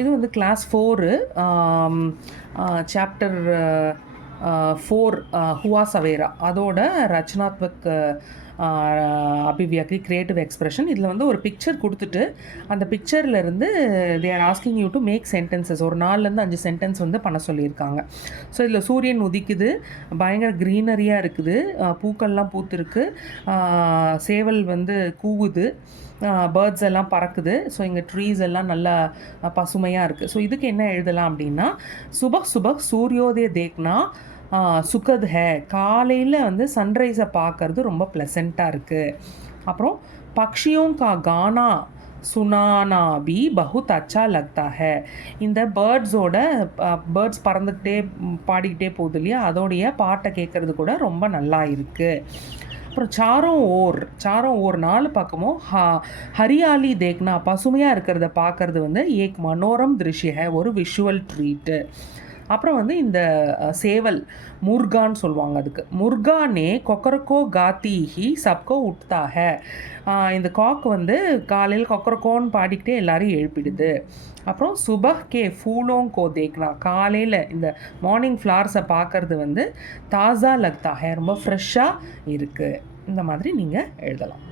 இது வந்து class 4 chapter 4 Hua Savera அதோட ரச்சனாத்மக் அபிவியக்தி கிரியேட்டிவ் எக்ஸ்பிரஷன். இதில் வந்து ஒரு பிக்சர் கொடுத்துட்டு அந்த பிக்சர்லேருந்து they are asking you to make sentences, ஒரு 4லேருந்து 5 சென்டென்ஸ் வந்து பண்ண சொல்லியிருக்காங்க. ஸோ இதில் சூரியன் உதிக்குது, பயங்கர க்ரீனரியாக இருக்குது, பூக்கள்லாம் பூத்துருக்கு, சேவல் வந்து கூவுது, பேர்ட்ஸ் எல்லாம் பறக்குது. ஸோ இங்கே ட்ரீஸ் எல்லாம் நல்லா பசுமையாக இருக்குது. ஸோ இதுக்கு என்ன எழுதலாம் அப்படின்னா, சுபக் சுபக் சூரியோதய தேக்னா சுகத் ஹே, காலையில் வந்து சன்ரைஸை பார்க்கறது ரொம்ப ப்ளசண்ட்டாக இருக்குது. அப்புறம் பக்ஷியோं का गाना சுனானா பி பகுத் அச்சா லக்தா ஹே, இந்த பேர்ட்ஸ் பறந்துக்கிட்டே பாடிக்கிட்டே போகுது இல்லையா, அதோடைய பாட்டை கேட்குறது கூட ரொம்ப நல்லா இருக்குது. அப்புறம் சாரோம் ஓர் 4 பக்கமும் ஹரியாலி தேக்னா, பசுமையாக இருக்கிறத பார்க்கறது வந்து ஏக் மனோரம் திருஷ்ய ஹே, ஒரு விஷுவல் ட்ரீட்டு. அப்புறம் வந்து இந்த சேவல் முர்கான்னு சொல்லுவாங்க, அதுக்கு முர்கானே கொக்கரக்கோ காத்தி ஹி சப்கோ உட்தா ஹே, இந்த காக் வந்து காலையில் கொக்கரக்கோன்னு பாடிக்கிட்டே எல்லாரும் எழுப்பிடுது. அப்புறம் சுபஹ் கே ஃபூலோங் கோ தேக்னா, காலையில் இந்த மார்னிங் ஃப்ளவர்ஸை பார்க்கறது வந்து தாஸா லக்தா ஹே, ரொம்ப ஃப்ரெஷ்ஷாக இருக்குது. இந்த மாதிரி நீங்கள் எழுதலாம்.